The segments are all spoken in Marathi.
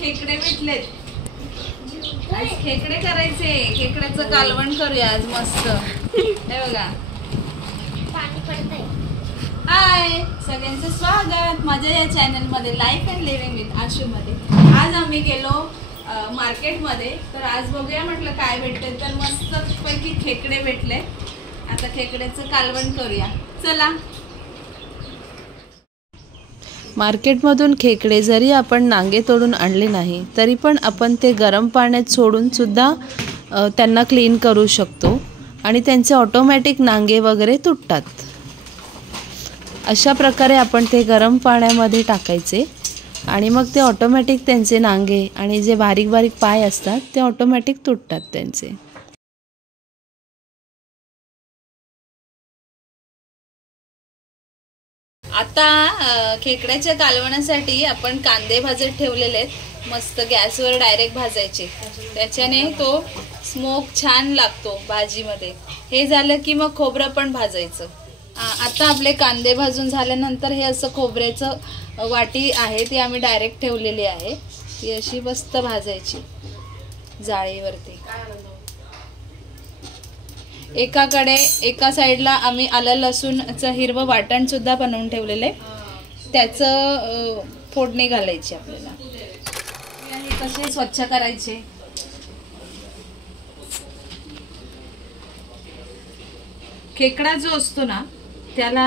खेकडे भेटलेत. आज खेकडे करायचे. खेकड्याचं कालवण करूया आज मस्त. हे बघा. पाणी पडतंय. हाय सगळ्यांचं स्वागत माझ्या या चॅनल मध्ये life and living with Ashu मध्ये. आज आम्ही गेलो मार्केट मध्ये. तर आज बघूया म्हटलं काय भेटते. तर मस्त पैकी खेकडे भेटले. आता खेकड्याचं कालवण करूया चला. मार्केटमधून खेकडे जरी आपण नांगे तोडून आणले नाही तरी पण आपण ते गरम पाण्यात सोडून सुद्धा त्यांना क्लीन करू शकतो आणि त्यांचे ऑटोमॅटिक नांगे वगैरे तुटतात. अशा प्रकारे आपण ते गरम पाण्यामध्ये टाकायचे आणि मग ते ऑटोमॅटिक त्यांचे नांगे आणि जे बारीक बारीक पाय असतात ते ऑटोमॅटिक तुटतात त्यांचे. आता खेकड्याच्या कालवणासाठी आपण कांदे भाजत ठेवलेले आहेत. मस्त गॅसवर डायरेक्ट भाजायचे. त्याच्याने तो स्मोक छान लागतो भाजीमध्ये. हे झालं की मग खोबरं पण भाजायचं. आता आपले कांदे भाजून झाल्यानंतर हे असं खोबऱ्याचं वाटी आहे ती आम्ही डायरेक्ट ठेवलेली आहे. ती अशी मस्त भाजायची जाळीवरती. एका साईडला आम्ही आलं लसूणचं हिरवं वाटण सुद्धा बनवून ठेवलेले. त्याचं फोडणी घालायची आपल्याला. हे कसे स्वच्छ करायचे. खेकडा जो असतो ना त्याला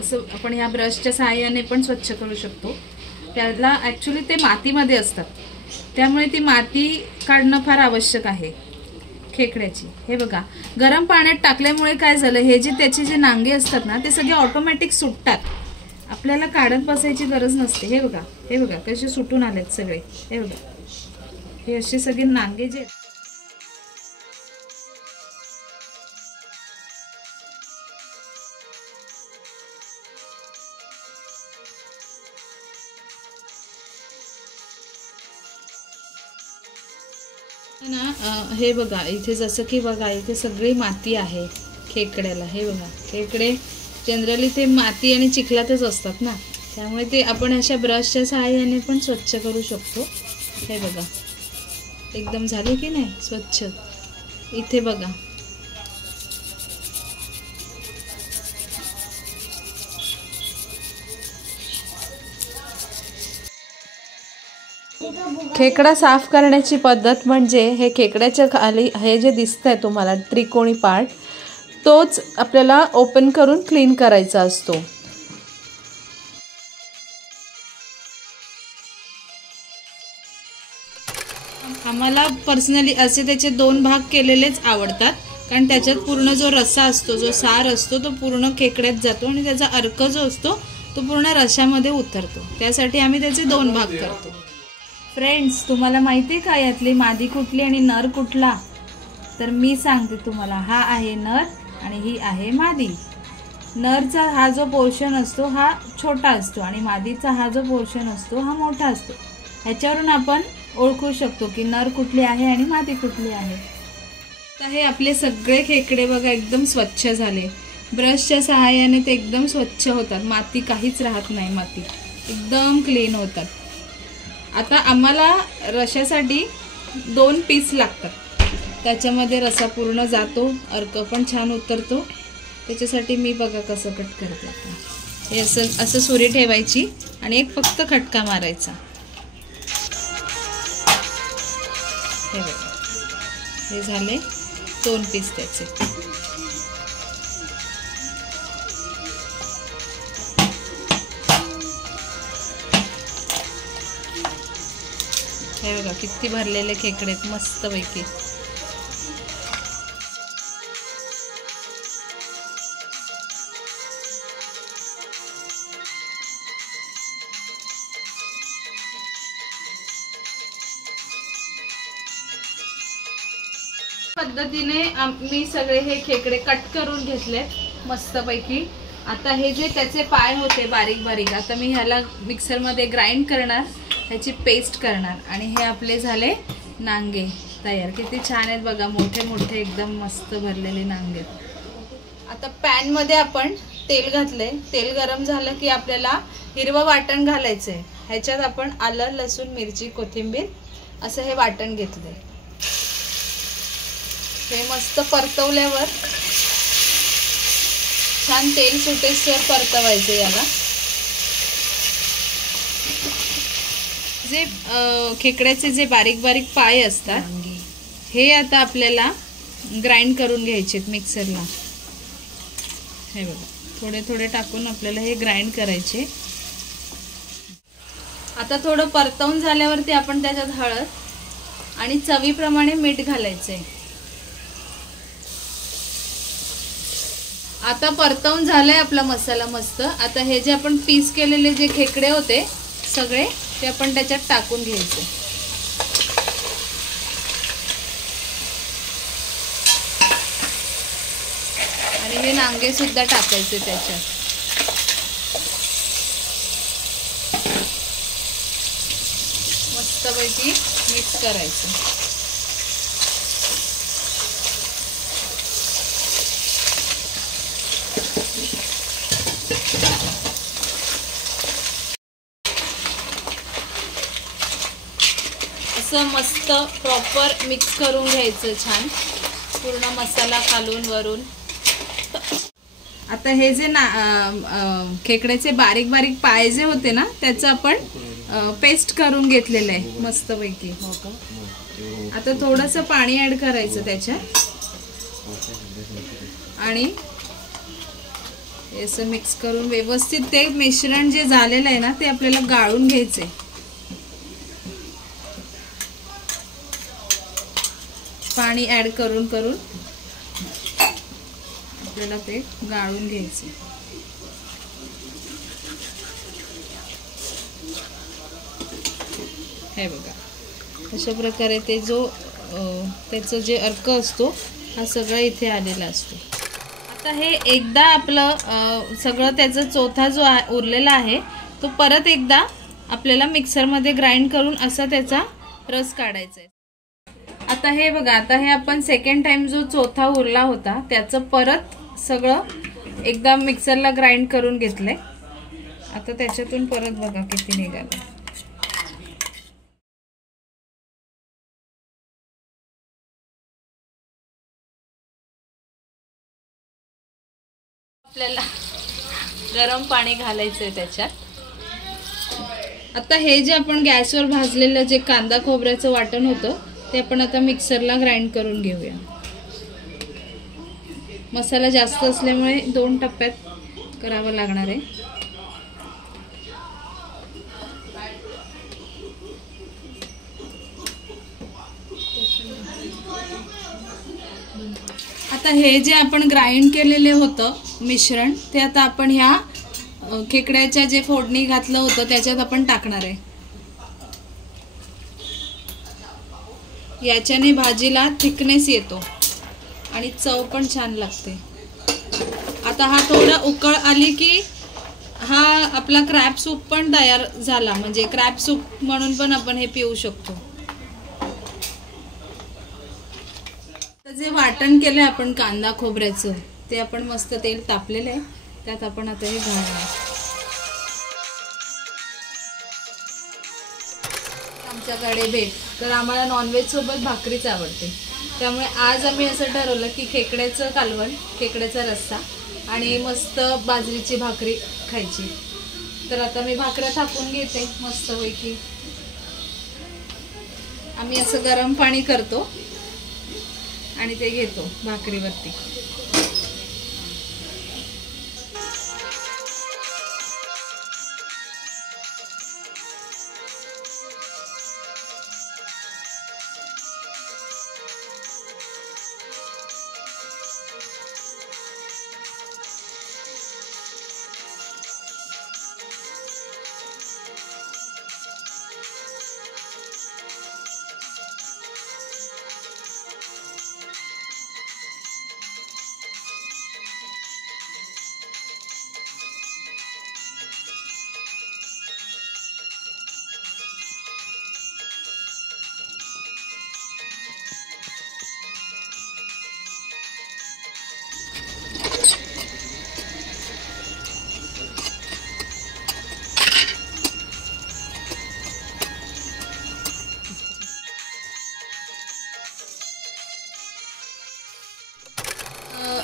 असं आपण ह्या ब्रशच्या सहाय्याने पण स्वच्छ करू शकतो. त्याला ॲक्च्युली ते मातीमध्ये असतात त्यामुळे ती माती काढणं फार आवश्यक आहे खेकड्याची. हे बघा गरम पाण्यात टाकल्यामुळे काय झालं, हे जे त्याचे जे नांगे असतात ना ते सगळे ऑटोमॅटिक सुटतात. आपल्याला काढत बसायची गरज नसते. हे बघा कसे सुटून आलेत सगळे. हे बघा हे असे सगळे नांगे जे ना. हे बघा इथे जसं की बघा इथे सगळी माती आहे खेकड्याला. हे बघा खेकडे जनरली ते माती आणि चिखलातच असतात ना त्यामुळे ते आपण अशा ब्रशच्या सहाय्याने पण स्वच्छ करू शकतो. हे बघा एकदम झाले की नाही स्वच्छ. इथे बघा खेकडा साफ करण्याची पद्धत म्हणजे हे खेकड्याच्या खाली हे जे दिसतंय तुम्हाला त्रिकोणी पार्ट तोच आपल्याला ओपन करून क्लीन करायचा असतो. आम्हाला पर्सनली असे त्याचे 2 भाग केलेलेच आवडतात कारण त्याच्यात पूर्ण जो रस्सा असतो जो सार असतो तो पूर्ण खेकड्यात जातो आणि त्याचा अर्क जो असतो तो पूर्ण रश्श्यामध्ये उतरतो. त्यासाठी आम्ही त्याचे 2 भाग करतो. फ्रेंड्स तुम्हाला माहिती आहे का यातली मादी कुठली आणि नर कुठला? तर मी सांगते तुम्हाला. हा आहे नर आणि ही आहे मादी. नरचा हा जो पोर्शन असतो हा छोटा असतो आणि मादीचा हा जो पोर्शन असतो हा मोठा असतो. ह्याच्यावरून आपण ओळखू शकतो की नर कुठली आहे आणि मादी कुठली आहे. तर हे आपले सगळे खेकडे बघा एकदम स्वच्छ झाले. ब्रशच्या सहाय्याने ते एकदम स्वच्छ होतात. माती काहीच राहत नाही. माती एकदम क्लीन होतात. आता आम्हाला रश्श्यासाठी 2 पीस लागतात. त्याच्यामध्ये रस्सा पूर्ण जातो अर्क पण छान उतरतो. त्याच्यासाठी मी बघा कसं कट करते. हे असं सुरी ठेवायची आणि एक फक्त खटका मारायचा. हे बघा हे झाले 2 पीस त्याचे. हे बघा किती भरलेले खेकडे मस्त पैकी. पद्धतीने आम्ही सगळे हे खेकडे कट करून घेतले मस्त पैकी. आता हे जे त्याचे पाय होते बारीक बारीक आता मी ह्याला मिक्सरमध्ये ग्राइंड करणार. ह्याची पेस्ट करणार आणि हे आपले झाले नांगे तयार. किती छान आहेत बघा. मोठे मोठे एकदम मस्त भरलेले नांगे. आता पॅनमध्ये आपण तेल घातले. तेल गरम झालं की आपल्याला हिरवं वाटण घालायचंय. ह्याच्यात आपण आलं, लसूण, मिरची, कोथिंबीर असं हे वाटण घेतलंय. हे मस्त परतवल्यावर छान तेल सुटेसवर परतवायचं याला. जे खेकड्याचे जे बारीक बारीक पाय असतात हे आता आपल्याला ग्राइंड करून घ्यायचेत मिक्सरला. हे बघा, थोडे थोडे टाकून आपल्याला हे ग्राइंड करायचे. आता थोडं परतवून झाल्यावरती आपण त्याच्यात हळद आणि चवीप्रमाणे मीठ घालायचंय. आता परतवून झालाय आपला मसाला मस्त. आता हे जे आपण पीस केलेले जे खेकडे होते सगळे ते आपण त्याच्यात टाकून घ्यायचे. आणि हे नांगे सुद्धा टाकायचे त्याच्यात. मस्तपैकी मिक्स करायचं. असं मस्त प्रॉपर मिक्स करून घ्यायचं छान, पूर्ण मसाला खालून वरून. आता हे जे खेकड्याचे बारीक बारीक पाय जे होते ना त्याचं आपण पेस्ट करून घेतलेलं आहे मस्तपैकी. आता थोडंसं पाणी ऍड करायचं त्याच्यात आणि असं मिक्स करून व्यवस्थित ते मिश्रण जे झालेलं आहे ना ते आपल्याला गाळून घ्यायचंय. पाणी ऍड करून करून आपल्याला ते गाळून घ्यायचे. हे बघा, अशा प्रकारे ते जो त्याचा जे अर्क असतो हा सगळा इथे आलेला असतो. आता हे एकदा आपलं सगळं त्याचा चोथा जो उरलेला आहे तो परत एकदा आपल्याला मिक्सरमध्ये ग्राइंड करून असा त्याचा रस काढायचा आहे. आता हे बघा, आता हे आपण सेकंड टाइम जो चोथा उरला होता त्याचं परत सगळं एकदा मिक्सरला ग्राइंड करून घेतलंय. आता त्याच्यातून परत बघा किती निघालं. आपल्याला गरम पाणी घालायचंय त्याच्यात. आता हे जे आपण गॅसवर भाजलेलं जे कांदा खोबऱ्याचं वाटण होतं ते आपण आता मिक्सरला ग्राइंड करून घेऊया. मसाला जास्त असल्यामुळे 2 टप्प्यात करावं लागणार आहे. आता हे जे आपण ग्राइंड केलेले होतं मिश्रण ते आता आपण ह्या खेकड्याच्या जे फोडणी घातलं होतं त्याच्यात आपण टाकणार आहे. याच्याने भाजीला थिकनेस येतो आणि चव पण छान लागते. आता हा थोडा उकळ आली की हा आपला क्रॅब सूप पण तयार झाला. म्हणजे क्रॅब सूप म्हणून पण आपण हे पिऊ शकतो. जे वाटण केलंय आपण कांदा खोबऱ्याचं ते आपण मस्त तेल तापलेलं आहे त्यात आपण आता हे घालणार. आमच्याकडे भेट तर आम्हाला नॉनव्हेज सोबत भाकरीच आवडते. त्यामुळे आज आम्ही असं ठरवलं की खेकड्याचं कालवण, खेकड्याचा रस्सा आणि मस्त बाजरीची भाकरी खायची. तर आता मी भाकऱ्या थापून घेते मस्तपैकी. आम्ही असं गरम पाणी करतो आणि ते घेतो भाकरीवरती.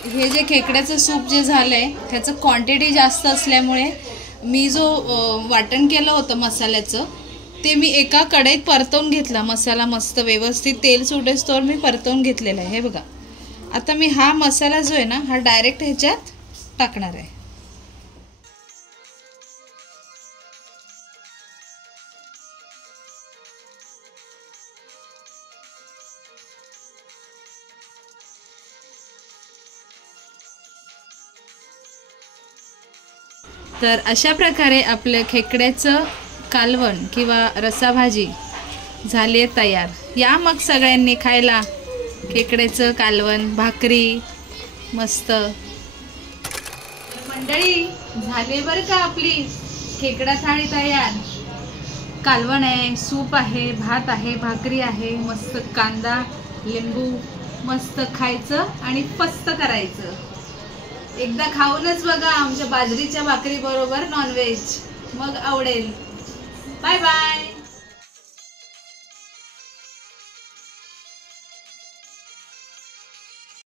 हे जे खेकड्याचं सूप जे झालंय त्याचं क्वांटिटी जास्त असल्यामुळे मी जो वाटण केलं होतं मसाल्याचं ते मी एका कढईत परतवून घेतला. मसाला मस्त व्यवस्थित तेल सुटेस्तोवर मी परतवून घेतलेला आहे. हे बघा, आता मी हा मसाला जो आहे ना हा डायरेक्ट ह्याच्यात टाकणार आहे. तर अशा प्रकारे आपलं खेकड्याचं कालवण किंवा रस्साभाजी झाली आहे तयार. या मग सगळ्यांनी खायला खेकड्याचं कालवण, भाकरी मस्त. मंडळी झाले बरं का आपली खेकडा थाळी तयार. कालवण आहे, सूप आहे, भात आहे, भाकरी आहे, मस्त कांदा लिंबू, मस्त खायचं आणि फस्त करायचं. एकदा खाऊनच बघा आमच्या बाजरीच्या भाकरी बरोबर नॉनव्हेज, मग आवडेल. Bye bye.